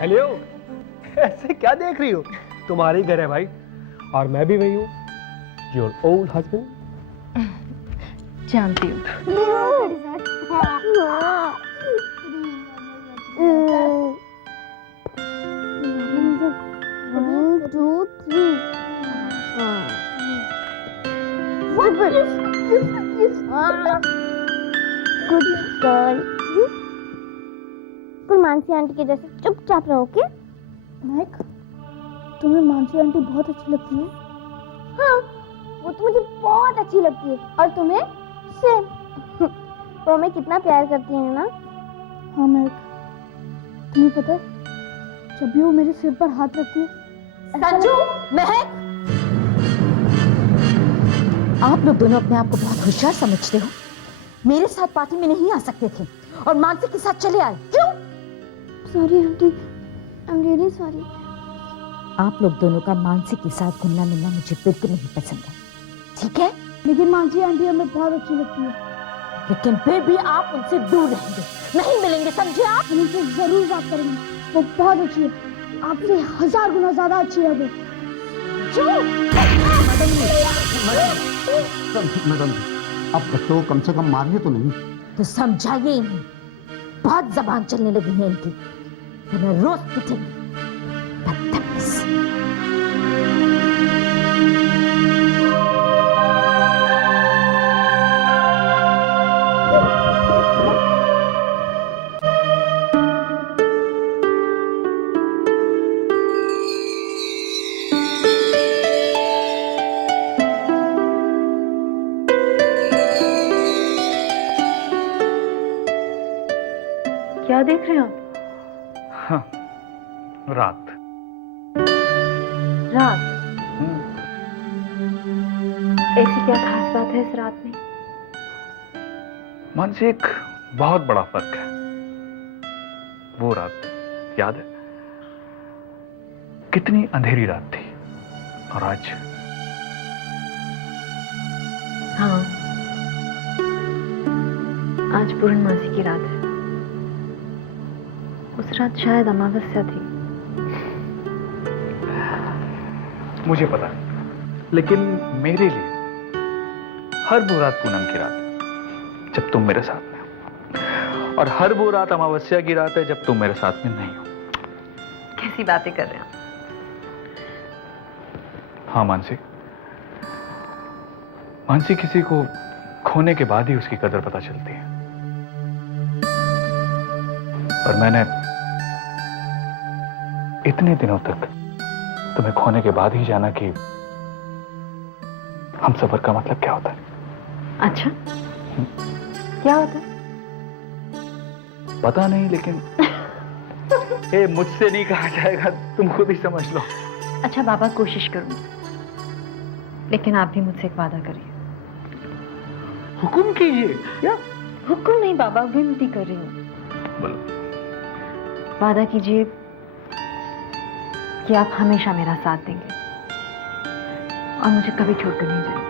Hello, ऐसे क्या देख रही हो? तुम्हारी घर है भाई, और मैं भी वही हूँ, योर ओल्ड हस्बैंड। जानती हूँ। Good girl. तुम मानसी आंटी के जैसे चुपचाप रहो, ओके? महक, तुम्हें मानसी आंटी बहुत अच्छी लगती है। हाँ, वो तो मुझे बहुत अच्छी लगती है। और तुम्हें? सेम। वो हमें कितना प्यार करती है ना? हाँ महक, तुम्हें पता है जब भी वो मेरे सिर पर हाथ रखती है। संजू, महक, आप लोग दोनों अपने आप को बहुत होशियार समझते हो। मेरे साथ पार्टी में नहीं आ सकते थे और मानसी के साथ चले आए, क्यों? Sorry aunty, I am really sorry. आप लोग दोनों का मानसी के साथ घुलना मिलना मुझे बिल्कुल नहीं पसंद है, ठीक है? लेकिन मानसी आंटी हमें बहुत अच्छी लगती है। लेकिन फिर भी आप उनसे दूर रहेंगे, नहीं मिलेंगे, समझे आप? हम उनसे जरूर बात करेंगे, वो बहुत अच्छी है, आपसे 1000 गुना ज्यादा अच्छी है वो। मैडम, अब बच्चों को कम से कम मारिए तो नहीं। तो समझाइए इन्हें, बहुत जबान चलने लगी है इनकी, इन्हें रोज पिटेंगे। बदतमीज। क्या देख रहे हैं आप? हाँ, रात। रात? ऐसी क्या खास बात है इस रात में? मानसी, एक बहुत बड़ा फर्क है। वो रात याद है? कितनी अंधेरी रात थी, और आज? हाँ, आज पूर्णमासी की रात है। उस रात शायद अमावस्या थी। मुझे पता नहीं, लेकिन मेरे लिए हर वो रात पूनम की रात है जब तुम मेरे साथ में हो, और हर वो रात अमावस्या की रात है जब तुम मेरे साथ में नहीं हो। कैसी बातें कर रहे हैं आप? हाँ मानसी, मानसी, किसी को खोने के बाद ही उसकी कदर पता चलती है। और मैंने इतने दिनों तक तुम्हें खोने के बाद ही जाना कि हम सफर का मतलब क्या होता है। अच्छा, क्या होता है? पता नहीं, लेकिन ये मुझसे नहीं कहा जाएगा, तुम खुद ही समझ लो। अच्छा बाबा, कोशिश करूंगी, लेकिन आप भी मुझसे एक वादा करिए। हुक्म कीजिए। क्या? हुक्म नहीं बाबा, विनती कर रही हूँ। बोलो। वादा कीजिए कि आप हमेशा मेरा साथ देंगे और मुझे कभी छोड़कर नहीं जाएंगे।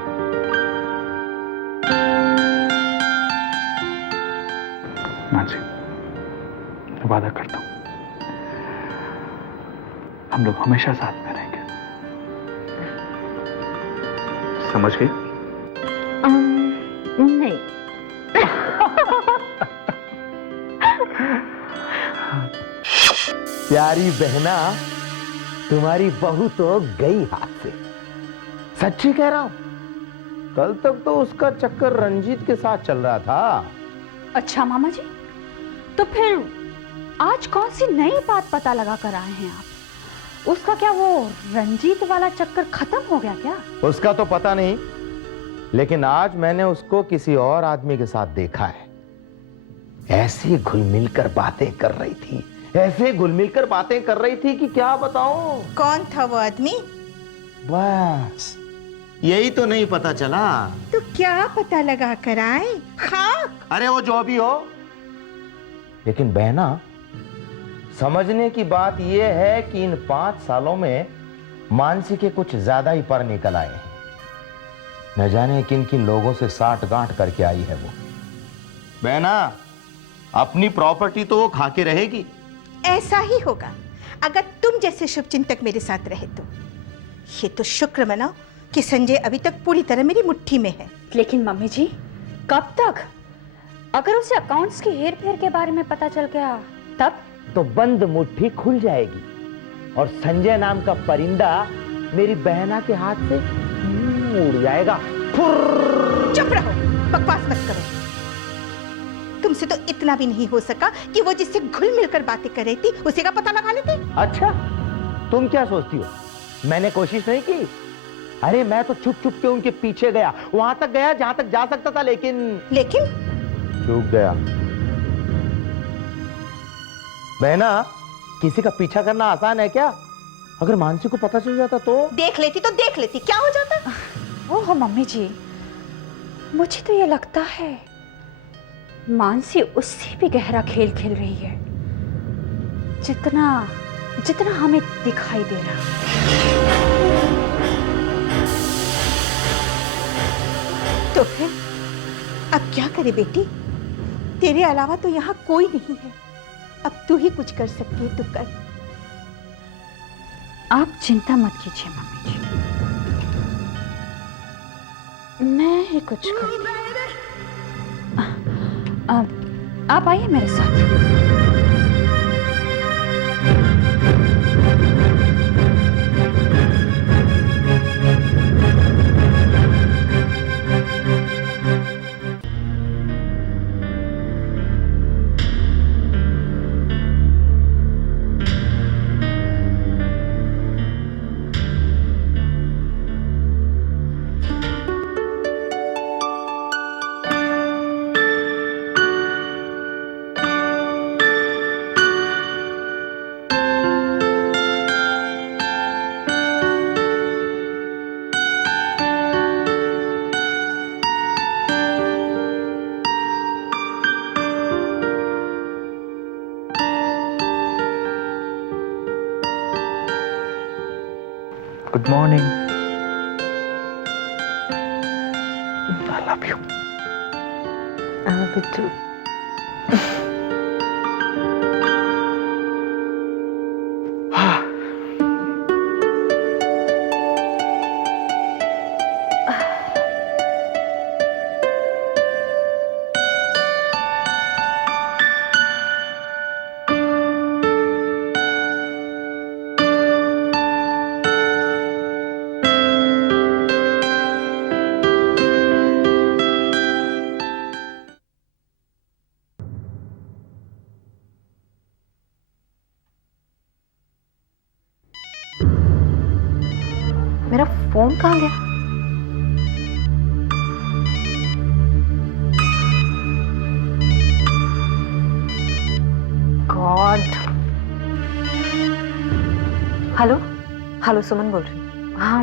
मानसी, मैं वादा करता हूं, हम लोग हमेशा साथ में रहेंगे। समझ गई? नहीं। प्यारी बहना, तुम्हारी बहू तो गई हाथ से। सच्ची कह रहा हूं, कल तक तो उसका चक्कर रंजीत के साथ चल रहा था। अच्छा मामा जी, तो फिर आज कौन सी नई बात पता लगा कर आए हैं आप? उसका क्या वो रंजीत वाला चक्कर खत्म हो गया क्या? उसका तो पता नहीं, लेकिन आज मैंने उसको किसी और आदमी के साथ देखा है। ऐसी घुल-मिल कर बातें कर रही थी, ऐसे घुल-मिल कर बातें कर रही थी कि क्या बताऊं। कौन था वो आदमी? बस यही तो नहीं पता चला। तो क्या पता लगा कर आए? खाक? अरे वो जो भी हो, लेकिन बहना, समझने की बात यह है कि इन 5 सालों में मानसी के कुछ ज्यादा ही पर निकल आए हैं। न जाने किन किन लोगों से साठ गांठ करके आई है वो। बहना, अपनी प्रॉपर्टी तो वो खा के रहेगी। ऐसा ही होगा। अगर तुम जैसे शुभचिंतक मेरे साथ रहे तो। ये तो शुक्र मनाओ कि संजय अभी तक पूरी तरह मेरी मुट्ठी में है। लेकिन मम्मी जी, कब तक? अगर उसे अकाउंट्स की हेर-फेर के बारे में पता चल गया तब? तो बंद मुट्ठी खुल जाएगी और संजय नाम का परिंदा मेरी बहना के हाथ से उड़ जाएगा। चुप रहो, बकवास मत करो। तुमसे तो इतना भी नहीं हो सका कि वो जिससे घुल मिलकर बातें कर रही थी उसी का पता लगा लेते। अच्छा, तुम क्या सोचती हो मैंने कोशिश नहीं की? अरे मैं तो छुप छुप के उनके पीछे गया, वहां तक गया जहां तक जा सकता था, लेकिन चूक गया। बहना, किसी का पीछा करना आसान है क्या? अगर मानसी को पता चल जाता तो? देख लेती तो देख लेती, क्या हो जाता? ओह मम्मी जी, मुझे तो ये लगता है मानसी उससे भी गहरा खेल खेल रही है जितना हमें दिखाई दे रहा है। तो फिर अब क्या करे बेटी? तेरे अलावा तो यहाँ कोई नहीं है। अब तू ही कुछ कर सकती है तो कर। आप चिंता मत कीजिए मम्मी जी, मैं ही कुछ करूंगी। आप आइए मेरे साथ। Good morning. I love you. I love you too. मेरा फोन कहाँ गया? गॉड। हेलो सुमन बोल रही हूँ। हाँ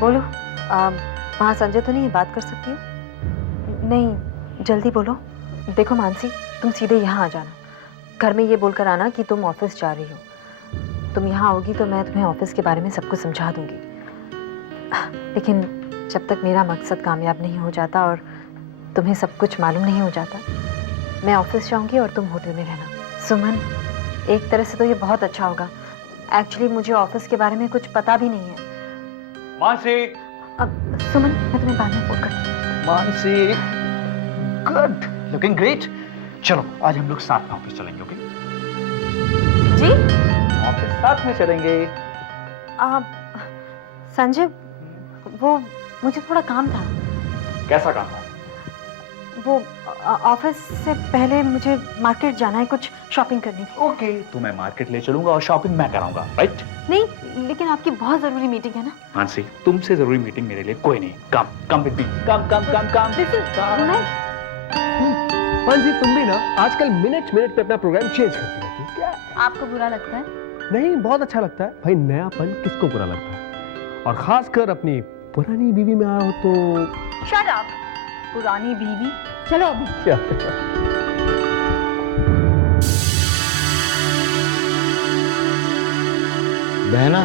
बोलो। वहाँ संजय तो नहीं है, बात कर सकती हूँ? नहीं, जल्दी बोलो। देखो मानसी, तुम सीधे यहाँ आ जाना। घर में ये बोलकर आना कि तुम ऑफिस जा रही हो। तुम यहाँ आओगी तो मैं तुम्हें ऑफिस के बारे में सब कुछ समझा दूंगी। लेकिन जब तक मेरा मकसद कामयाब नहीं हो जाता और तुम्हें सब कुछ मालूम नहीं हो जाता, मैं ऑफिस जाऊंगी और तुम होटल में रहना। सुमन, एक तरह से तो ये बहुत अच्छा होगा। एक्चुअली मुझे ऑफिस के बारे में कुछ पता भी नहीं है। मानसी। अब सुमन, मैं तुम्हें बाद में फोन करती हूँ। Mansi, good, looking great. चलो आज हम लोग साथ में ऑफिस चलेंगे, ओके? जी? ऑफिस साथ में चलेंगे। संजय, वो मुझे थोड़ा काम था। कैसा काम था? वो ऑफिस से पहले मुझे मार्केट जाना है, कुछ शॉपिंग करनी थी। ओके, तो मैं मार्केट ले चलूंगा और शॉपिंग मैं कराऊंगा, राइट? नहीं, लेकिन आपकी बहुत जरूरी मीटिंग है ना। मानसी, तुमसे जरूरी मीटिंग मेरे लिए कोई नहीं। Come with me. Come. Listen, मैं मानसी, तुम भी ना आजकल मिनट पे अपना प्रोग्राम चेंज करती रहती हो। क्या आपको बुरा लगता है? नहीं, बहुत अच्छा लगता है भाई। नयापन किसको बुरा लगता है? और खासकर अपनी पुरानी बीवी में आया हो तो। शट अप, पुरानी बीवी। चलो अभी। बहना,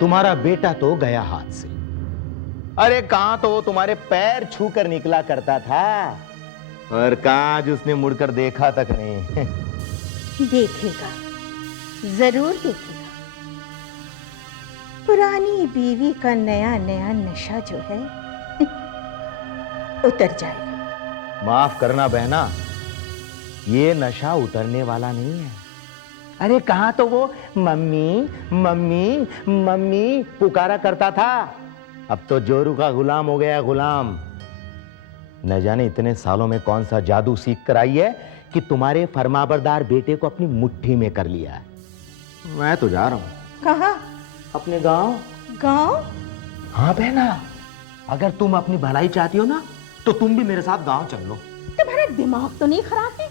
तुम्हारा बेटा तो गया हाथ से। अरे कहां तो तुम्हारे पैर छूकर निकला करता था, और कहां आज उसने मुड़कर देखा तक नहीं। देखेगा, जरूर देखेगा। पुरानी बीवी का नया नया नशा जो है उतर जाएगा। माफ करना बहना, ये नशा उतरने वाला नहीं है। अरे कहाँ तो वो मम्मी मम्मी मम्मी पुकारा करता था, अब तो जोरू का गुलाम हो गया, गुलाम। न जाने इतने सालों में कौन सा जादू सीख कर आई है कि तुम्हारे फरमाबरदार बेटे को अपनी मुट्ठी में कर लिया है। मैं तो जा रहा हूं। कहाँ? अपने गांव। गांव? हाँ बहना, अगर तुम अपनी भलाई चाहती हो ना तो तुम भी मेरे साथ गांव चल लो। तुम्हारा दिमाग तो नहीं खराब है?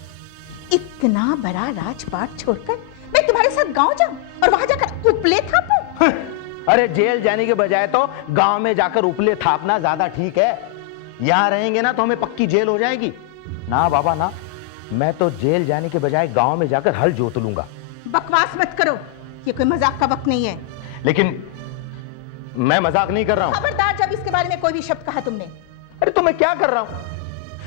इतना बड़ा राजपाट छोड़कर मैं तुम्हारे साथ गांव जाऊं और वहां जाकर उपले थापूं? अरे जेल जाने के बजाय तो गांव में जाकर उपले थापना ज्यादा ठीक है। यहां रहेंगे ना तो हमें पक्की जेल हो जाएगी। ना बाबा ना, मैं तो जेल जाने के बजाय गांव में जाकर हल जोत लूंगा। बकवास मत करो, ये कोई मजाक का वक्त नहीं है। लेकिन मैं मजाक नहीं कर रहा हूं। खबरदार जब इसके बारे में कोई भी शब्द कहा तुमने। अरे तो मैं क्या कर रहा हूं?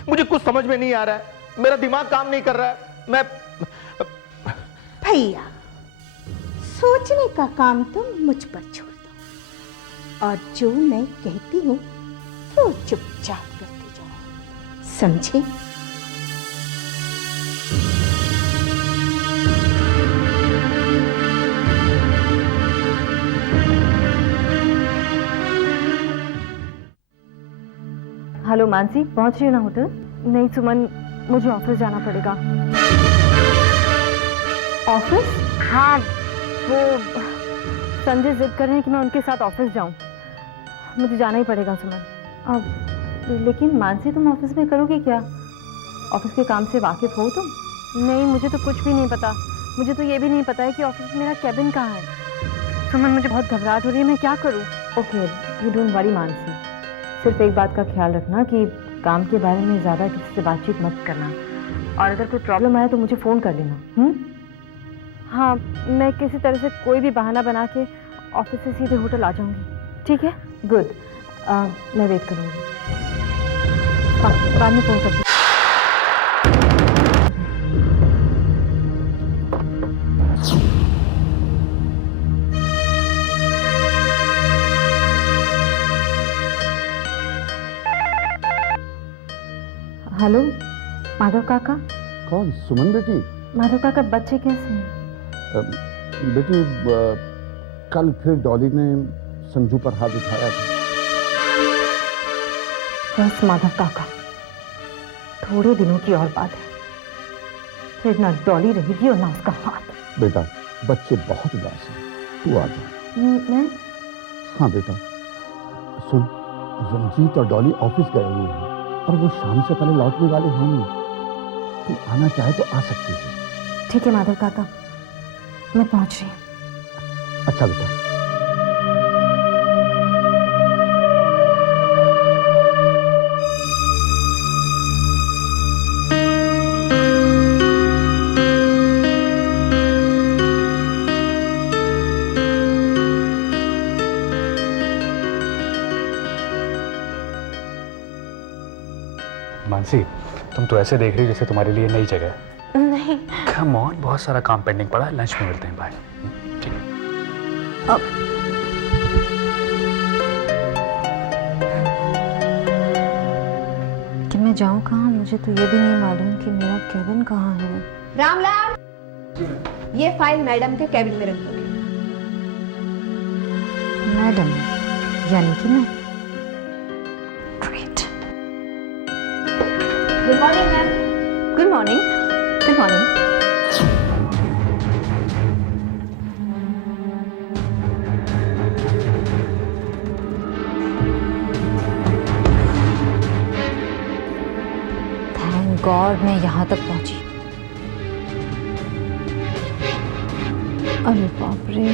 मुझे कुछ समझ में नहीं आ रहा है, मेरा दिमाग काम नहीं कर रहा है। मैं भैया, सोचने का काम तुम मुझ पर छोड़ दो और जो मैं कहती हूं वो चुपचाप करते जाओ, समझे? हेलो मानसी, पहुंच रही हो ना होटल? नहीं सुमन, मुझे ऑफिस जाना पड़ेगा। ऑफिस? हाँ, वो संजय जिद कर रहे हैं कि मैं उनके साथ ऑफिस जाऊं। मुझे जाना ही पड़ेगा सुमन। अब लेकिन मानसी, तुम ऑफिस में करोगे क्या? ऑफिस के काम से वाकिफ हो तुम? नहीं, मुझे तो कुछ भी नहीं पता। मुझे तो ये भी नहीं पता है कि ऑफिस में मेरा कैबिन कहाँ है। सुमन, मुझे बहुत घबराहट हो रही है, मैं क्या करूँ? Okay, you don't worry Mansi, सिर्फ एक बात का ख्याल रखना कि काम के बारे में ज़्यादा किसी से बातचीत मत करना, और अगर कोई प्रॉब्लम आए तो मुझे फ़ोन कर लेना। हाँ, मैं किसी तरह से कोई भी बहाना बना के ऑफिस से सीधे होटल आ जाऊंगी। ठीक है? गुड। मैं वेट करूंगी। बाद में फ़ोन करती हूँ। हेलो माधव काका। कौन? सुमन बेटी? माधव काका, बच्चे कैसे हैं? बेटी, कल फिर डॉली ने संजू पर हाथ उठाया था। बस माधव काका, थोड़े दिनों की और बात है, फिर ना डॉली रहेगी और ना उसका हाथ। बेटा, बच्चे बहुत उदास हैं, तू आ जा। मैं? हाँ बेटा, सुन, रंजीत और डॉली ऑफिस गए हुए हैं और वो शाम से पहले लौटने वाले हैं नहीं। तू आना चाहे तो आ सकती है। ठीक है माधव काका, मैं पहुंच रही हूँ। अच्छा बेटा। मानसी, तुम तो ऐसे देख रही हो जैसे तुम्हारे लिए नई जगह है। नहीं। कम ऑन, बहुत सारा काम पेंडिंग पड़ा है, लंच में मिलते हैं। बाय। ठीक है। कि मैं जाऊँ कहाँ? मुझे तो ये भी नहीं मालूम कि मेरा केबिन कहाँ है। रामलाल, ये फाइल मैडम के कैबिन में रख दो। मैडम, यानी कि मैं? Great. Good morning ma'am. Good morning. Good morning. Thank God मैं यहाँ तक पहुंची। अरे बाप रे।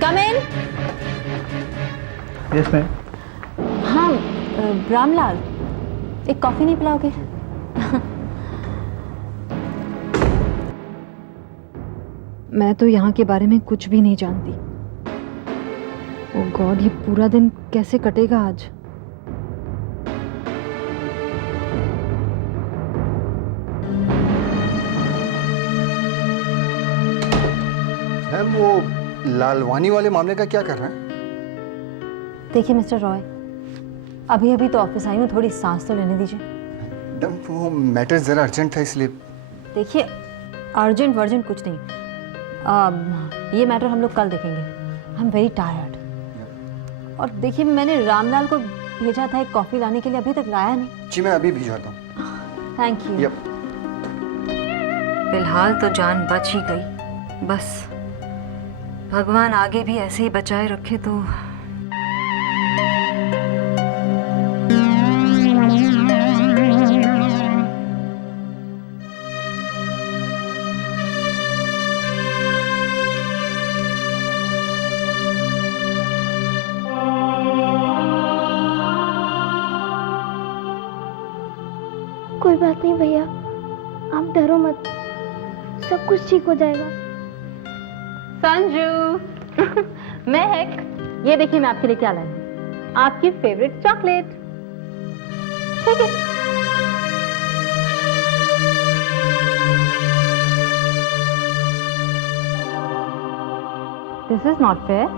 Come in. Yes ma'am. हाँ रामलाल, एक कॉफ़ी नहीं पिलाओगे? मैं तो यहाँ के बारे में कुछ भी नहीं जानती। ओह गॉड, ये पूरा दिन कैसे कटेगा आज? मैम वो लालवानी वाले मामले का क्या कर रहे हैं? देखिए मिस्टर रॉय, अभी अभी तो ऑफिस आई हूँ, थोड़ी सांस तो लेने दीजिए। मैडम वो मैटर ज़रा अर्जेंट था इसलिए। देखिए अर्जेंट वर्जेंट कुछ नहीं, ये मैटर हम लोग कल देखेंगे। आई एम वेरी टायर्ड। और देखिए मैंने रामलाल को भेजा था एक कॉफ़ी लाने के लिए, अभी तक लाया नहीं। जी मैं अभी भिजवाता हूँ। Thank you. यप। फिलहाल तो जान बच ही गई, बस भगवान आगे भी ऐसे ही बचाए रखे तो। कोई बात नहीं भैया, आप डरो मत, सब कुछ ठीक हो जाएगा। संजू महक, ये देखिए मैं आपके लिए क्या लाई हूँ, आपकी फेवरेट चॉकलेट। ठीक है। This is not fair.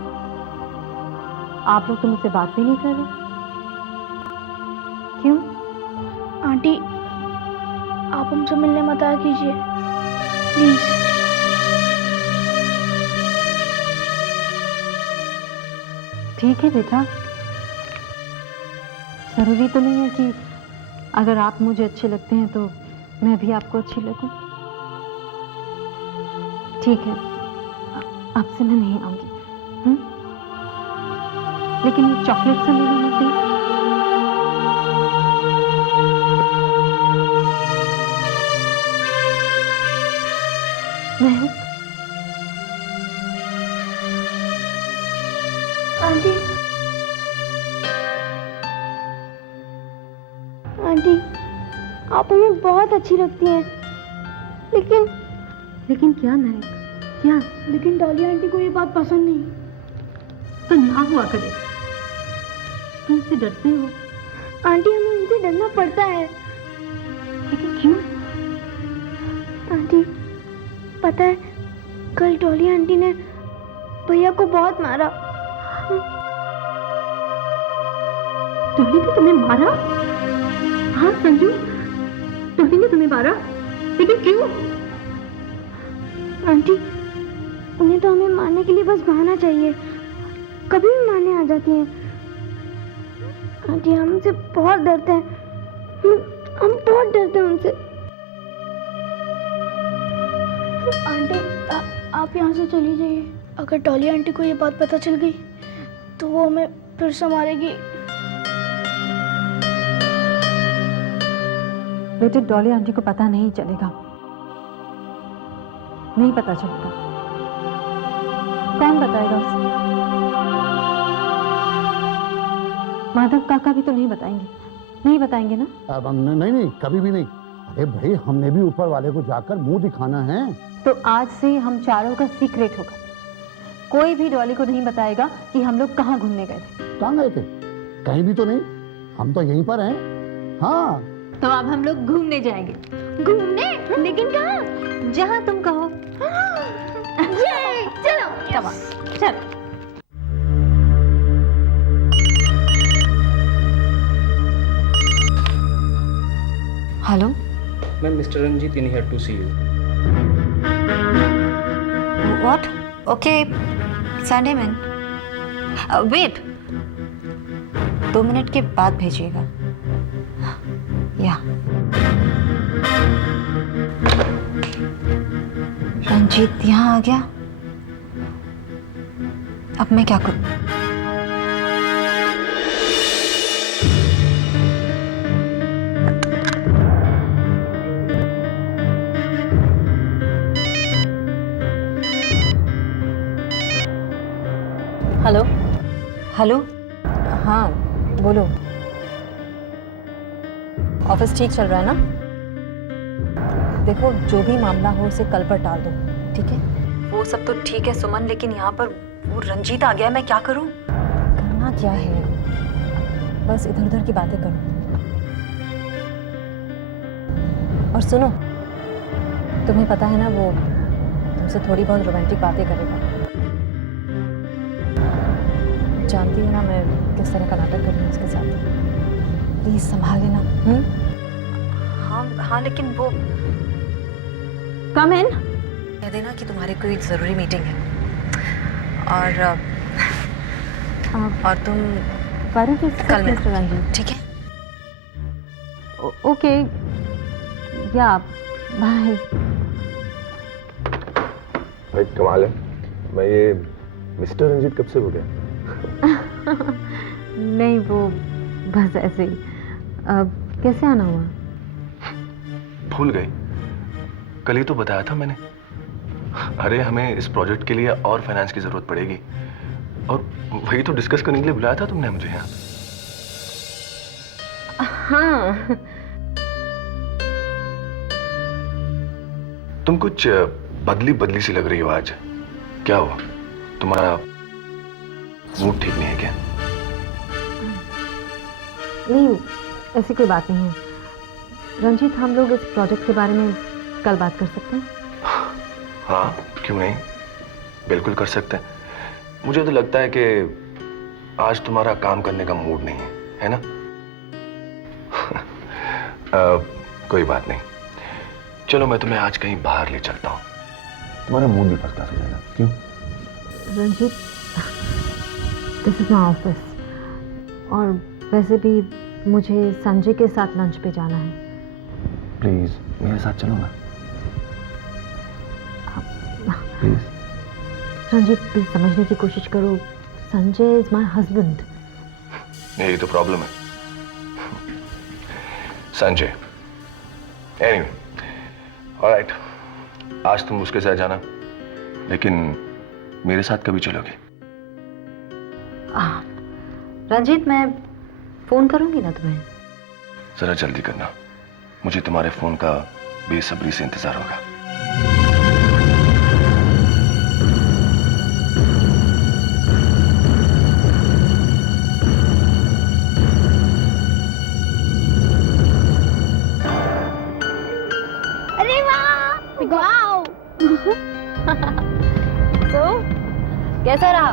आप लोग तो मुझसे बात भी नहीं कर रहे, क्यों? आंटी आप हमसे मिलने मत आया कीजिए प्लीज। ठीक है बेटा, जरूरी तो नहीं है कि अगर आप मुझे अच्छे लगते हैं तो मैं भी आपको अच्छी लगूं। ठीक है, आपसे मैं नहीं आऊंगी, लेकिन ये चॉकलेट सा लेना मत प्लीज। आंटी आंटी आप हमें बहुत अच्छी लगती हैं, लेकिन क्या महक, क्या? लेकिन डॉली आंटी को ये बात पसंद नहीं। तो ना हुआ करे, तुम से डरते हो। आंटी हमें उनसे डरना पड़ता है। लेकिन क्यों? आंटी पता है कल डॉली आंटी ने भैया को बहुत मारा। डॉली ने तुम्हें मारा? हाँ संजू, डॉली ने तुम्हें मारा, लेकिन क्यों? आंटी उन्हें तो हमें मारने के लिए बस बहाना चाहिए, कभी भी मारने आ जाती हैं। आंटी हम उनसे बहुत डरते हैं, हम बहुत डरते हैं उनसे। आंटी आप यहाँ से चली जाइए, अगर डॉली आंटी को ये बात पता चल गई तो वो हमें फिर से मारेगी। बेटे डॉली आंटी को पता नहीं चलेगा, नहीं पता चलेगा। कौन बताएगा उसे? माधव काका भी तो नहीं बताएंगे, नहीं बताएंगे ना? अब नहीं, कभी भी नहीं। अरे भाई हमने भी ऊपर वाले को जाकर मुंह दिखाना है। तो आज से हम चारों का सीक्रेट होगा, कोई भी डॉली को नहीं बताएगा कि हम लोग कहाँ घूमने गए थे। कहाँ गए थे? कहीं भी तो नहीं, हम तो यहीं पर हैं। हाँ तो अब हम लोग घूमने जाएंगे। घूमने? लेकिन कहाँ? जहाँ तुम कहो। चलो चलो। Hello ma'am, mister Ranjit in here to see you. What? Okay Sunday man, wait 2 minute के बाद भेजिएगा। या रंजीत यहाँ आ गया, अब मैं क्या करूं? हेलो हेलो, हाँ बोलो। ऑफिस ठीक चल रहा है ना? देखो जो भी मामला हो उसे कल पर टाल दो, ठीक है? वो सब तो ठीक है सुमन, लेकिन यहाँ पर वो रंजीत आ गया, मैं क्या करूँ? करना क्या है, बस इधर उधर की बातें करो। और सुनो, तुम्हें पता है ना वो तुमसे थोड़ी बहुत रोमांटिक बातें करेगा। जानती हो ना मैं किस तरह का नाटक कर रही हूँ उसके साथ। प्लीज संभाल लेना। हाँ लेकिन वो कम इन। कह देना कि तुम्हारी कोई ज़रूरी मीटिंग है और तुम कल मिलो, ठीक है? ओके या बाय। भाई कमाल है, मैं ये मिस्टर रंजीत कब से हो गया? नहीं वो बस ऐसे ही। कैसे आना हुआ? भूल गई, कल ही तो बताया था मैंने। अरे हमें इस प्रोजेक्ट के लिए और फाइनेंस की जरूरत पड़ेगी और वही तो डिस्कस करने के लिए बुलाया था तुमने मुझे यहाँ। हाँ तुम कुछ बदली बदली सी लग रही हो आज, क्या हुआ? तुम्हारा मूड ठीक नहीं है क्या? नहीं ऐसी कोई बात नहीं है रंजीत, हम लोग इस प्रोजेक्ट के बारे में कल बात कर सकते हैं? हाँ क्यों नहीं, बिल्कुल कर सकते हैं। मुझे तो लगता है कि आज तुम्हारा काम करने का मूड नहीं है ना? कोई बात नहीं, चलो मैं तुम्हें आज कहीं बाहर ले चलता हूँ, तुम्हारा मूड भी फर्स्ट क्लास हो जाएगा। क्यों? Ranjit, this is my office और वैसे भी मुझे संजय के साथ लंच पे जाना है। प्लीज मेरे साथ चलूंगा प्लीज। रंजीत प्लीज समझने की कोशिश करो, संजय इज माय हस्बैंड। यही तो प्रॉब्लम है संजय। एनीवे ऑलराइट, आज तुम उसके साथ जाना, लेकिन मेरे साथ कभी चलोगे? रंजीत मैं फोन करूंगी ना तुम्हें। जरा जल्दी करना, मुझे तुम्हारे फोन का बेसब्री से इंतजार होगा। अरे वाह वाओ। तो कैसा रहा?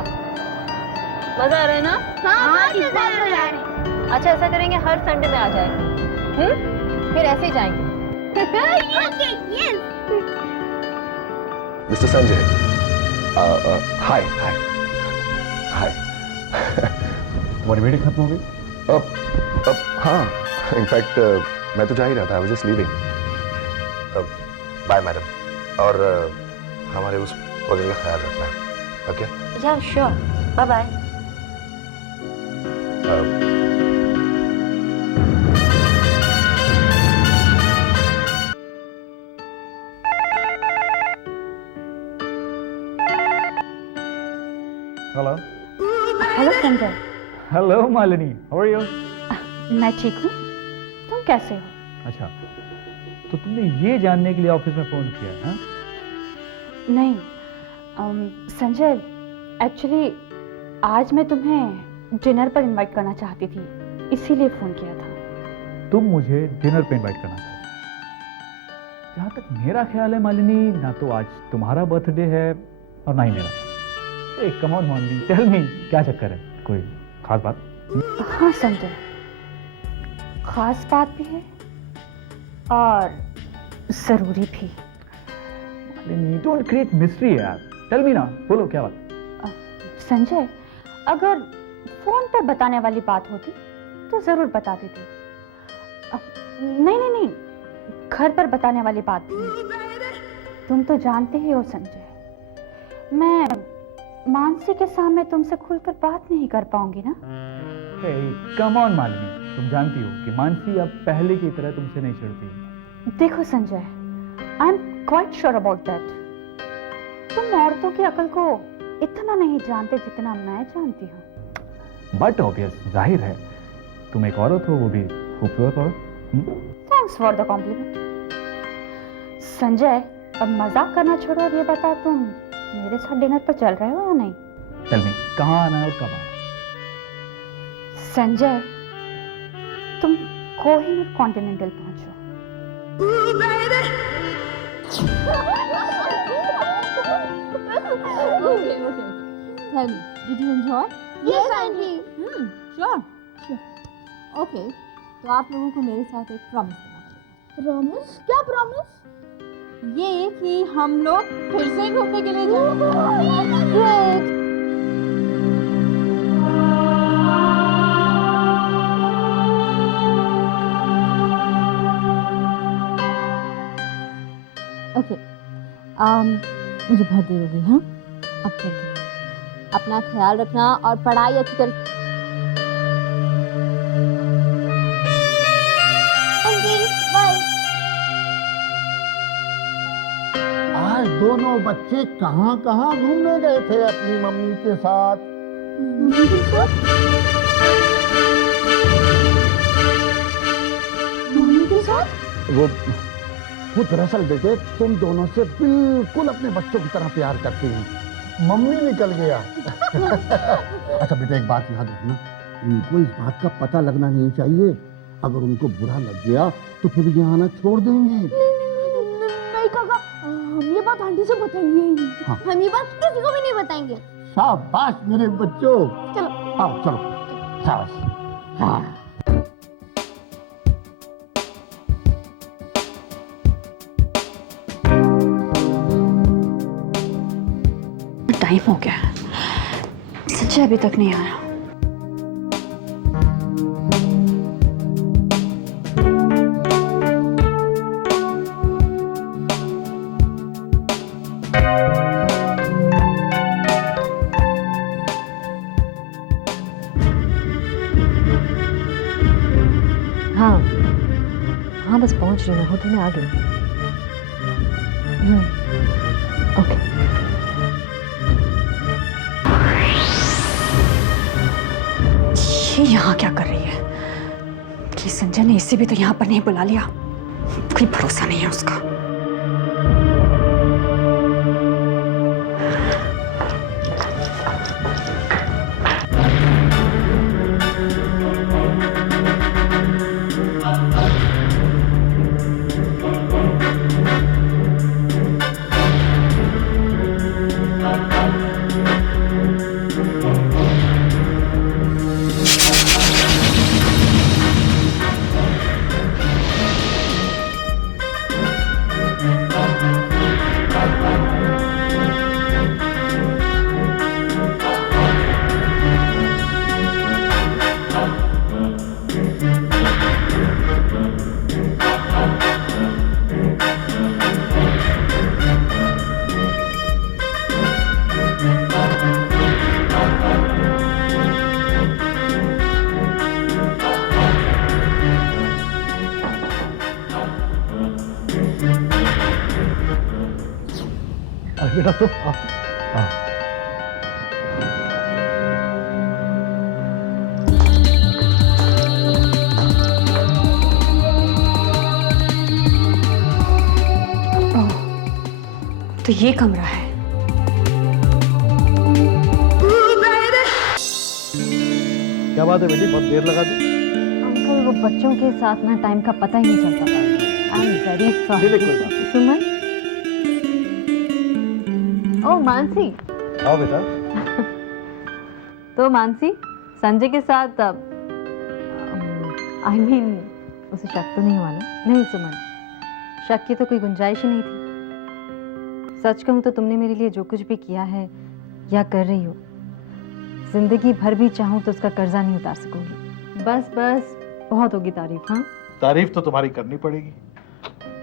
मजा आ रहा है ना? हाँ मजा आ रहा है। अच्छा ऐसा करेंगे हर संडे में आ जाएंगे, फिर ऐसे ही जाएंगे। मिस्टर संजय, हाय हाय हाय। तुम्हारी मीटिंग खत्म हो गई? अब हाँ, इनफैक्ट मैं तो जा ही रहा था, I was just leaving. Bye madam, और हमारे उस प्रोजेक्ट का ख्याल रखना, okay? Yeah sure, bye bye. Hello hello Sanjay. Hello Malini, how are you? मैं ठीक हूँ, तुम कैसे हो? अच्छा, तो तुमने ये जानने के लिए ऑफिस में फोन किया? हाँ नहीं संजय, एक्चुअली आज मैं तुम्हें डिनर पर इनवाइट करना चाहती थी, इसीलिए फोन किया था। तुम मुझे डिनर पे इनवाइट करना चाहते? जहाँ तक मेरा ख्याल है मालिनी, ना तो आज तुम्हारा बर्थडे है और ना ही मेरा। Come on Malini, tell me, क्या चक्कर है? कोई खास बात? हाँ संजय, खास बात भी है और जरूरी भी। मालिनी, डोंट क्रिएट मिस्ट्री यार, टेल मी ना, बोलो क्या बात? संजय, अगर फोन पर बताने वाली बात होती तो जरूर बता देती। नहीं नहीं नहीं, घर पर बताने वाली बात थी। तुम तो जानते ही हो संजय, मैं मानसी के सामने तुमसे खुलकर बात नहीं कर पाऊंगी ना। कम ऑन मालिनी, तुम जानती हो कि मानसी अब पहले की तरह तुमसे नहीं चिढ़ती। देखो Sanjay, I am quite sure about that. तुम औरतों की अकल को इतना नहीं जानते जितना मैं जानती हूँ। बट ऑब्वियस जाहिर है तुम एक औरत हो, वो भी खूबसूरत औरत। Thanks for the compliment. Sanjay, अब मजाक करना छोड़ो और ये बता, तुम मेरे साथ डिनर पर चल रहे हो या नहीं? टेल मी, कहाँ आना है और कब आना है? संजय, तुम कोहिनूर कॉन्टिनेंटल पहुंचो। Okay. Tell me, did you enjoy? Yes, aunty. Sure. Okay, तो आप लोगों को मेरे साथ एक प्रॉमिस करना पड़ेगा। प्रॉमिस? क्या प्रॉमिस? ये कि हम लोग फिर से घूमने के लिए जाएंगे। ओके, मुझे बहुत देर हो गई। हाँ, अब चलते हैं। अपना ख्याल रखना और पढ़ाई अच्छी तरह। बाय। आज दोनों बच्चे कहाँ कहाँ घूमने गए थे अपनी मम्मी के साथ? मम्मी के साथ? मम्मी के साथ? वो दरअसल बेटे तुम दोनों से बिल्कुल अपने बच्चों की तरह प्यार करती हैं। मम्मी निकल गया। अच्छा बेटे, एक बात याद रखना, उनको इस बात का पता लगना नहीं चाहिए। अगर उनको बुरा लग गया तो फिर यहाँ आना छोड़ देंगे। नहीं काका, हम ये बात आंटी से बताएंगे ही नहीं। हाँ। हम ये बात किसी को भी नहीं बताएंगे। शाबाश मेरे बच्चों। चलो। हाँ चलो, शाबाश। हाँ। टाइम हो गया, संजय अभी तक नहीं आया। हाँ हाँ, बस पहुंच रही मैं, होटल में आ गई। ओके। ये यहाँ क्या कर रही है? कि संजय ने इसे भी तो यहाँ पर नहीं बुला लिया। कोई भरोसा नहीं है उसका। बेटा तो तो ये कमरा है। क्या बात है बेटी, बहुत देर लगा दी। अंकल, वो बच्चों के साथ ना टाइम का पता ही नहीं चलता था। I am very sorry. Suman. ओ मानसी। आओ बेटा। तो मानसी, संजय के साथ आई मीन उसे शक तो नहीं हुआ ना? नहीं सुमन, शक की तो कोई गुंजाइश ही नहीं थी। सच कहूँ तो तुमने मेरे लिए जो कुछ भी किया है या कर रही हो, जिंदगी भर भी चाहूँ तो उसका कर्जा नहीं उतार सकूंगी। बस बस, बहुत होगी तारीफ। हाँ, तारीफ तो तुम्हारी करनी पड़ेगी।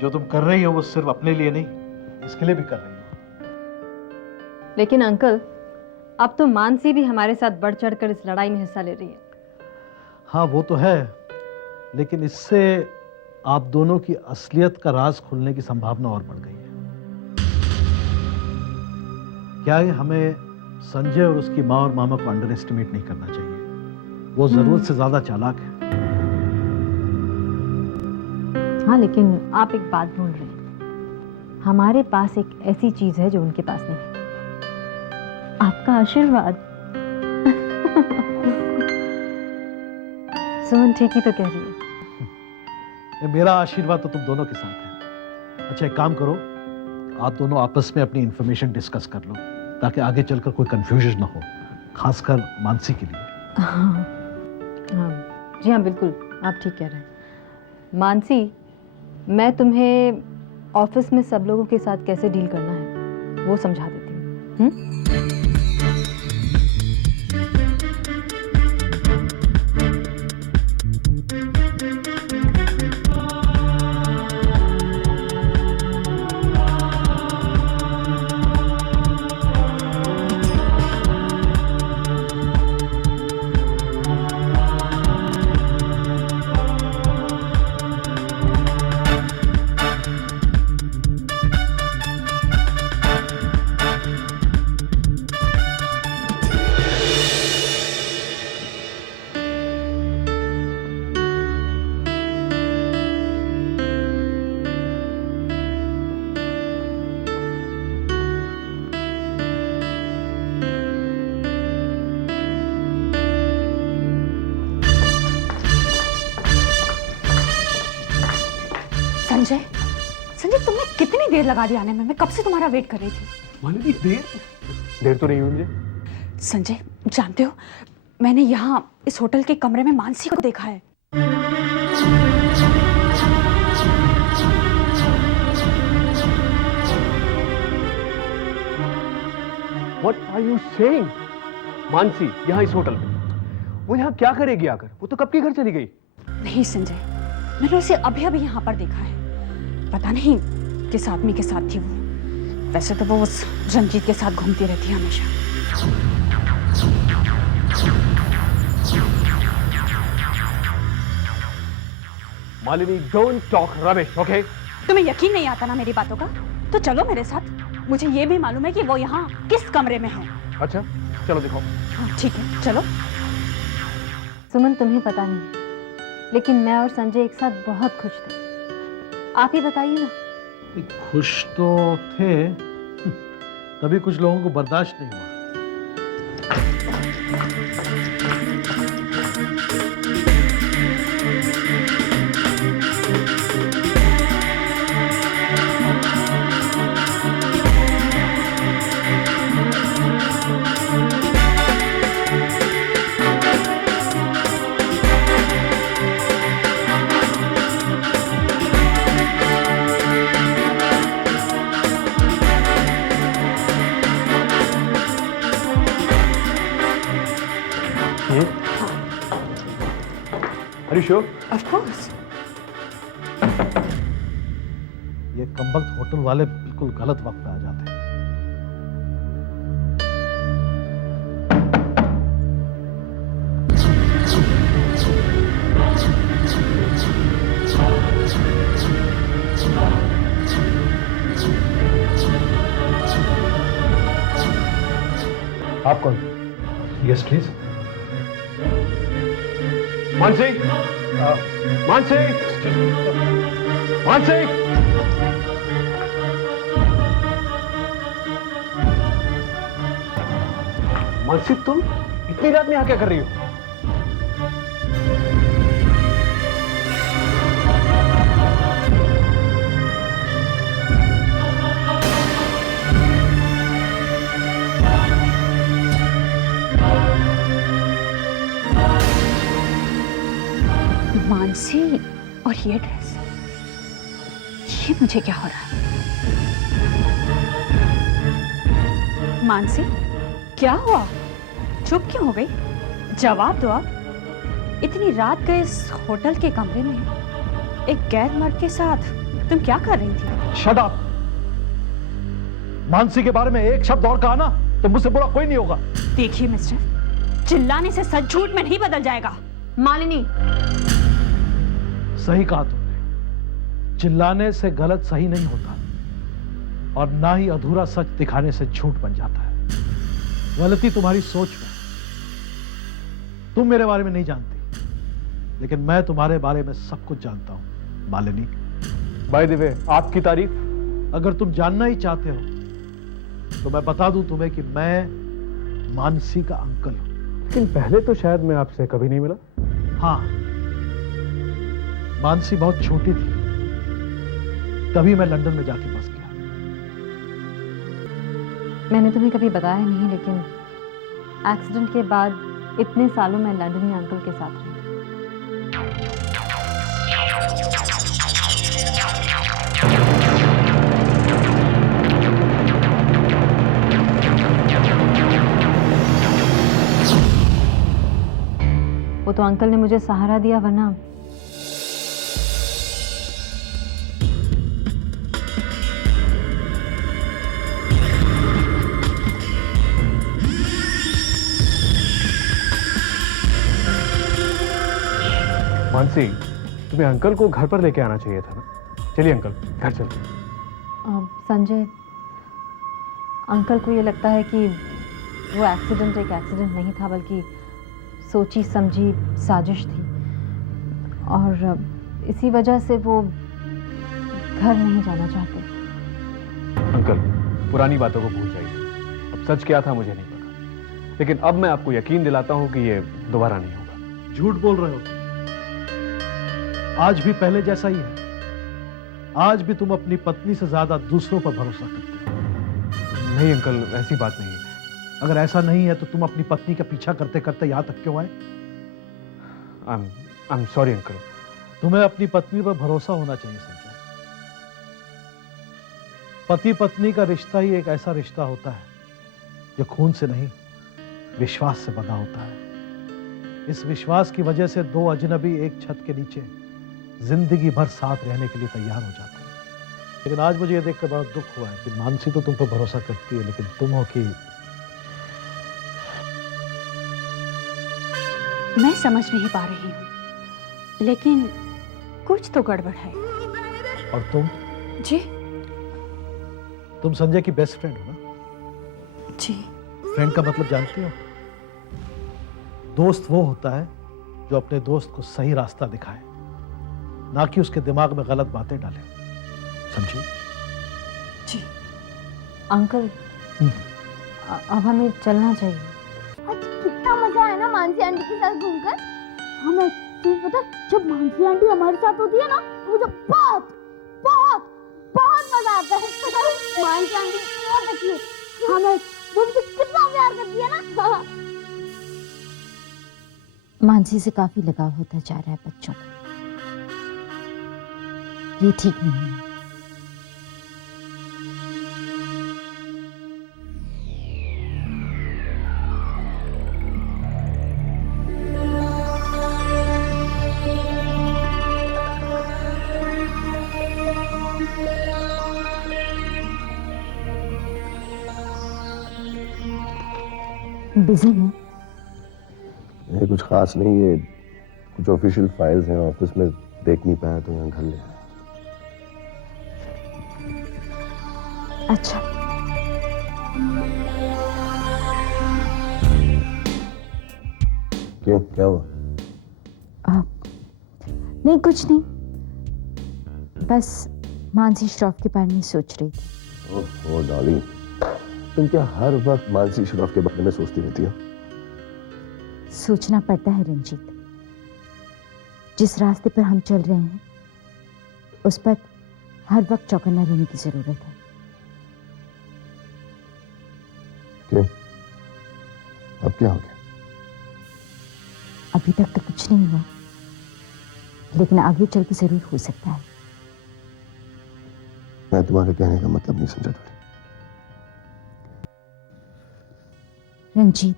जो तुम कर रही हो वो सिर्फ अपने लिए नहीं, इसके लिए भी कर रही हो। लेकिन अंकल, अब तो मानसी भी हमारे साथ बढ़ चढ़कर इस लड़ाई में हिस्सा ले रही है। हाँ वो तो है, लेकिन इससे आप दोनों की असलियत का राज खुलने की संभावना और बढ़ गई है। क्या है, हमें संजय और उसकी माँ और मामा को अंडर एस्टिमेट नहीं करना चाहिए। वो जरूरत से ज्यादा चालाक है। हाँ, लेकिन आप एक बात भूल रहे हैं। हमारे पास एक ऐसी चीज है जो उनके पास नहीं है। आपका आशीर्वाद। सुमन ठीक ही तो कह रही है। मेरा आशीर्वाद तो तुम दोनों के साथ है। अच्छा, एक काम करो, आप दोनों आपस में अपनी इंफॉर्मेशन डिस्कस कर लो ताकि आगे चलकर कोई कंफ्यूजन ना हो, खासकर मानसी के लिए। हाँ, जी हाँ, बिल्कुल आप ठीक कह रहे हैं। मानसी, मैं तुम्हें ऑफिस में सब लोगों के साथ कैसे डील करना है वो समझा देती हूँ। संजय, संजय तुमने कितनी देर लगा दी आने में? मैं कब से तुम्हारा वेट कर रही थी। मालिनी, देर तो नहीं हुई मुझे। संजय, जानते हो मैंने यहाँ इस होटल के कमरे में मानसी को देखा है। What are you saying? Mansi यहाँ इस होटल में? वो यहाँ क्या करेगी आकर? वो तो कब की घर चली गई। नहीं संजय, मैंने उसे अभी अभी यहाँ पर देखा है। पता नहीं किस आदमी के साथ थी वो। वैसे तो वो उस रंजीत के साथ घूमती रहती है हमेशा। Malini, don't talk rubbish, okay? तुम्हें यकीन नहीं आता ना मेरी बातों का? तो चलो मेरे साथ। मुझे ये भी मालूम है कि वो यहाँ किस कमरे में है। अच्छा, चलो दिखाओ। हाँ ठीक है, चलो। सुमन, तुम्हें पता नहीं, लेकिन मैं और संजय एक साथ बहुत खुश थे। आप ही बताइए ना। खुश तो थे, तभी कुछ लोगों को बर्दाश्त नहीं हुआ। Are you sure? Of course. ये कंबख्त होटल वाले बिल्कुल गलत वक्त पे आ जाते हैं। आप कौन? Yes, please. मानसी, मानसी, मानसी। मानसी, तुम इतनी रात में यहाँ क्या कर रही हो? मानसी और ये ड्रेस, ये मुझे क्या हो रहा है? मानसी, क्या हुआ? चुप क्यों हो गई? जवाब दो आप। इतनी रात गए इस होटल के कमरे में एक गैर मर्द के साथ तुम क्या कर रही थी? Shut up. मानसी के बारे में एक शब्द और कहा ना तो मुझसे बुरा कोई नहीं होगा। देखिए मिस्टर, चिल्लाने से सच झूठ में नहीं बदल जाएगा। मालिनी, सही कहा तुमने, चिल्लाने से गलत सही नहीं होता और ना ही अधूरा सच दिखाने से झूठ बन जाता है। गलती तुम्हारी सोच में, तुम मेरे बारे में नहीं जानती, लेकिन मैं तुम्हारे बारे में सब कुछ जानता हूं मालिनी। बाय द वे, आपकी तारीफ? अगर तुम जानना ही चाहते हो तो मैं बता दूं तुम्हें कि मैं मानसी का अंकल हूं। लेकिन पहले तो शायद मैं आपसे कभी नहीं मिला। हाँ, मानसी बहुत छोटी थी, तभी मैं लंदन में जाके बस गया। मैंने तुम्हें कभी बताया नहीं, लेकिन एक्सीडेंट के बाद इतने सालों में लंदन में अंकल के साथ रही। वो तो अंकल ने मुझे सहारा दिया, वरना मानसी, तुम्हें अंकल को घर पर लेके आना चाहिए था ना। चलिए अंकल, घर चलते हैं। संजय, अंकल को ये लगता है कि वो एक्सीडेंट एक एक्सीडेंट नहीं था, बल्कि सोची समझी साजिश थी, और इसी वजह से वो घर नहीं जाना चाहते। अंकल, पुरानी बातों को भूल जाइए। अब सच क्या था मुझे नहीं पता, लेकिन अब मैं आपको यकीन दिलाता हूं कि ये दोबारा नहीं होगा। झूठ बोल रहे हो, आज भी पहले जैसा ही है। आज भी तुम अपनी पत्नी से ज्यादा दूसरों पर भरोसा करते हो। नहीं अंकल, ऐसी बात नहीं है। अगर ऐसा नहीं है तो तुम अपनी पत्नी का पीछा करते करते यहां तक क्यों आए? I am sorry uncle. तुम्हें अपनी पत्नी पर भरोसा होना चाहिए संजय। पति पत्नी का रिश्ता ही एक ऐसा रिश्ता होता है जो खून से नहीं, विश्वास से बंधा होता है। इस विश्वास की वजह से दो अजनबी एक छत के नीचे जिंदगी भर साथ रहने के लिए तैयार हो जाते हैं। लेकिन आज मुझे यह देखकर बड़ा दुख हुआ है कि मानसी तो तुम पर भरोसा करती है, लेकिन तुम हो कि मैं समझ नहीं पा रही हूँ, लेकिन कुछ तो गड़बड़ है। और तुम? जी? तुम संजय की बेस्ट फ्रेंड हो ना? जी। फ्रेंड का मतलब जानती हो? दोस्त वो होता है जो अपने दोस्त को सही रास्ता दिखाए, ना कि उसके दिमाग में गलत बातें डाले। समझी? जी। अंकल, अब हमें चलना चाहिए। आज कितना मजा आया ना मानसी आंटी के साथ घूमकर। हमें तुम्हें पता, जब मानसी आंटी हमारे साथ होती है ना, तो मुझे बहुत बहुत बहुत मजा आता है। मानसी आंटी बहुत अच्छी है, हमें वो मुझे कितना प्यार करती है ना। मानसी से काफी लगाव होता जा रहा है बच्चों को, ये ठीक नहीं है। बिजी है? ये कुछ खास नहीं, ये कुछ ऑफिशियल फाइल्स हैं ऑफिस में, देख नहीं पाया तो यहाँ घर ले आया। अच्छा। क्यों, क्या हुआ? नहीं, कुछ नहीं, बस मानसी श्रॉफ के बारे में सोच रही थी। ओह डॉली, तुम क्या हर वक्त मानसी श्रॉफ के बारे में सोचती रहती हो? सोचना पड़ता है रंजीत। जिस रास्ते पर हम चल रहे हैं उस पर हर वक्त चौकन्ना रहने की जरूरत है। क्यों? अब क्या हो गया? अभी तक तो कुछ नहीं हुआ, लेकिन आगे चल के जरूर हो सकता है। मैं तुम्हारे कहने का मतलब नहीं समझा डॉली। रंजीत,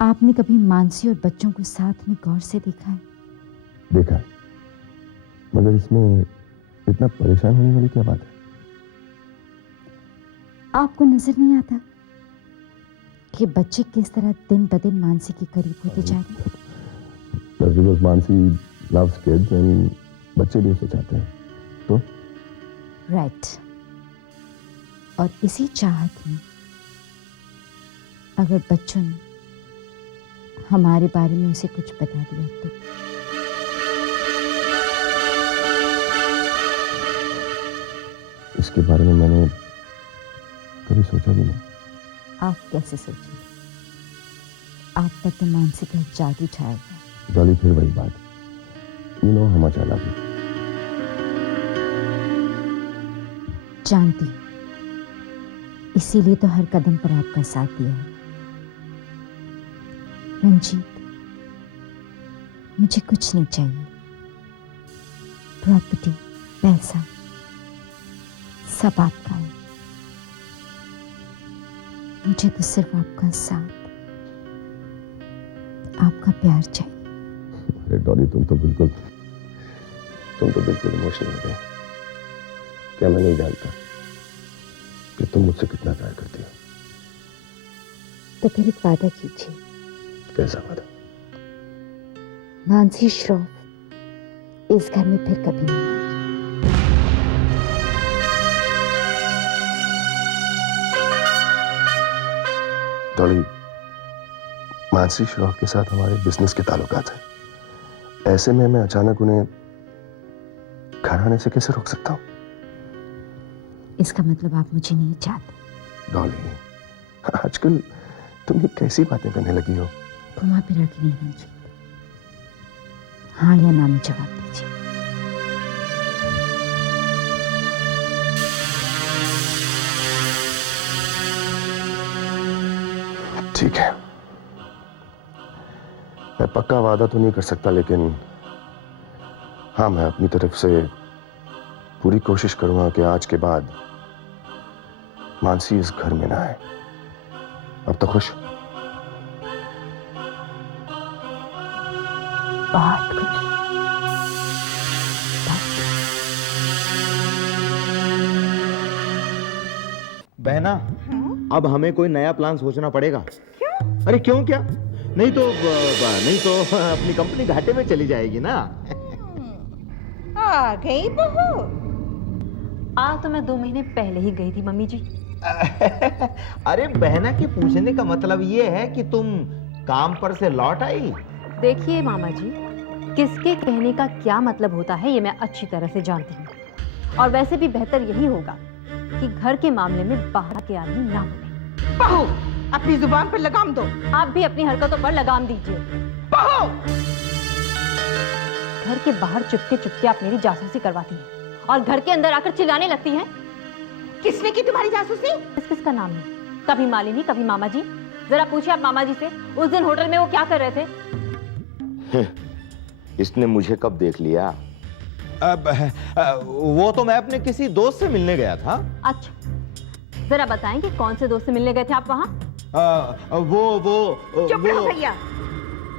आपने कभी मानसी और बच्चों को साथ में गौर से देखा है? देखा है, मगर इसमें इतना परेशान होने वाली क्या बात है? आपको नजर नहीं आता कि बच्चे किस तरह दिन ब दिन मानसी के करीब होते जा रहे हैं? That's because Mansi loves kids and बच्चे भी उसे चाहते हैं, तो? राइट। और इसी चाहत में अगर बच्चों ने हमारे बारे में उसे कुछ बता दिया तो? इसके बारे में मैंने कभी सोचा भी नहीं। आप कैसे सोचेंगे? आप पर तो मानसी का जादू छाया हुआ है। डॉली, फिर वही बात, you know how much I love you. जानती हूं, इसीलिए तो हर कदम पर आपका साथ दिया है। रंजीत, मुझे कुछ नहीं चाहिए। प्रॉपर्टी, पैसा, सब आपका है। मुझे तो सिर्फ आपका साथ, आपका प्यार चाहिए। अरे डॉली, तुम तो बिल्कुल इमोशनल हो गई। क्या मैं नहीं जानता कि तुम मुझसे कितना प्यार करती हो? तो फिर एक वादा कीजिए। कैसा वादा? मानसी श्रॉफ इस घर में फिर कभी नहीं आएगी। डॉली, मानसी श्रॉफ के साथ हमारे बिजनेस के ताल्लुकात हैं। ऐसे में मैं अचानक उन्हें घर आने से कैसे रोक सकता हूं? इसका मतलब आप मुझे नहीं चाहते? डॉली, आजकल तुम ये कैसी बातें करने लगी हो? घुमा फिरा के नहीं रंजीत, हाँ या ना में जवाब दीजिए। ठीक है, मैं पक्का वादा तो नहीं कर सकता, लेकिन हाँ, मैं अपनी तरफ से पूरी कोशिश करूंगा कि आज के बाद मानसी इस घर में ना आए। अब तो खुश? बहुत कुछ। बहना, अब हमें कोई नया प्लान सोचना पड़ेगा। क्यों? अरे क्यों क्या? नहीं तो अपनी कंपनी घाटे में चली जाएगी ना। आ गई बहू। आ तो मैं 2 महीने पहले ही गई थी मम्मी जी। अरे बहना के पूछने का मतलब ये है कि तुम काम पर से लौट आई। देखिए मामा जी, किसके कहने का क्या मतलब होता है ये मैं अच्छी तरह से जानती हूँ, और वैसे भी बेहतर यही होगा कि घर के मामले में बाहर के आदमी ना बोले। बहू, अपनी जुबान पर लगाम दो। आप भी अपनी हरकतों पर लगाम दीजिए। बहू, घर के बाहर चुपके आप मेरी जासूसी करवाती हैं और घर के अंदर आकर चिल्लाने लगती हैं। किसने की तुम्हारी जासूसी? किसका नाम है? कभी मालिनी, कभी मामा जी। जरा पूछिए आप मामा जी से, उस दिन होटल में वो क्या कर रहे थे? इसने मुझे कब देख लिया? वो तो मैं अपने किसी दोस्त से मिलने गया था। अच्छा, जरा बताएंगे कौन से दोस्त से मिलने गए थे आप वहाँ? चुप रहो भैया,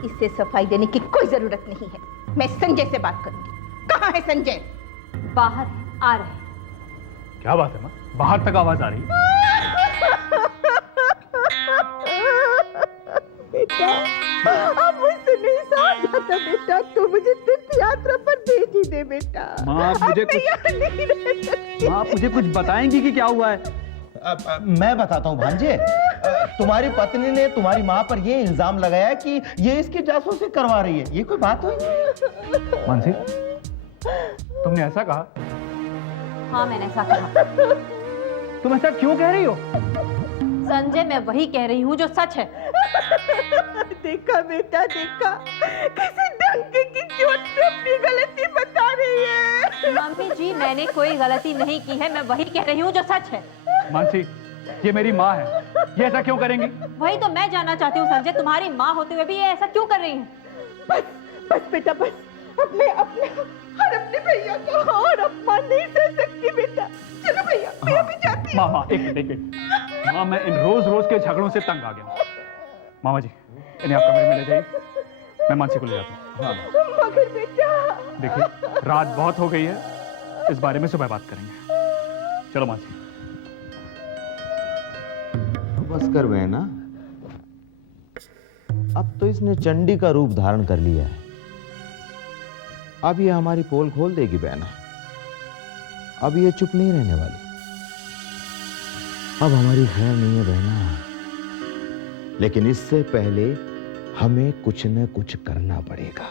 इससे सफाई देने की कोई जरूरत नहीं है। मैं संजय से बात करूंगी। कहाँ है संजय? बाहर आ रहे हैं। क्या बात है माँ, बाहर तक आवाज आ रही है? बेटा, अब मुझसे नहीं सहा जाता बेटा, तू मुझे तीर्थ यात्रा पर भेज ही दे बेटा। माँ, आप मुझे कुछ बताएंगी कि क्या हुआ है? मैं बताता हूँ भांजे। तुम्हारी पत्नी ने तुम्हारी माँ पर ये इल्जाम लगाया कि ये इसकी जासूसी करवा रही है। ये कोई बात हुई? मानसी, तुमने ऐसा कहा? हाँ, मैंने ऐसा कहा। तुम ऐसा क्यों कह रही हो? संजय, मैं वही कह रही हूँ जो सच है। देखा बेटा, देखा, किसी डंके की चोट पे अपनी गलती बता रही है। मम्मी जी, मैंने कोई गलती नहीं की है, मैं वही कह रही हूँ जो सच है। मानसी, ये मेरी माँ है, ये ऐसा क्यों करेंगी? वही तो मैं जानना चाहती हूँ संजय, तुम्हारी माँ होते हुए भी ये ऐसा क्यों कर रही है? बस बेटा, बस। अब मैं अपने भैया को और अपमान नहीं सह सकती बेटा। चलो भैया, मैं भी जाती हूँ। माँ, एक मिनट। माँ, मैं इन रोज के झगड़ों से तंग आ गया। मामा जी, इन्हें आप कमरे में ले जाइए, मैं मानसी को ले जाता हूँ। हाँ। मगर बेटा, देखिए, रात बहुत हो गई है, इस बारे में सुबह बात करेंगे। चलो मानसी। बस कर बहना, अब तो इसने चंडी का रूप धारण कर लिया है। अब ये हमारी पोल खोल देगी बहना। अब ये चुप नहीं रहने वाली। अब हमारी खैर नहीं है बहना। लेकिन इससे पहले हमें कुछ न कुछ करना पड़ेगा।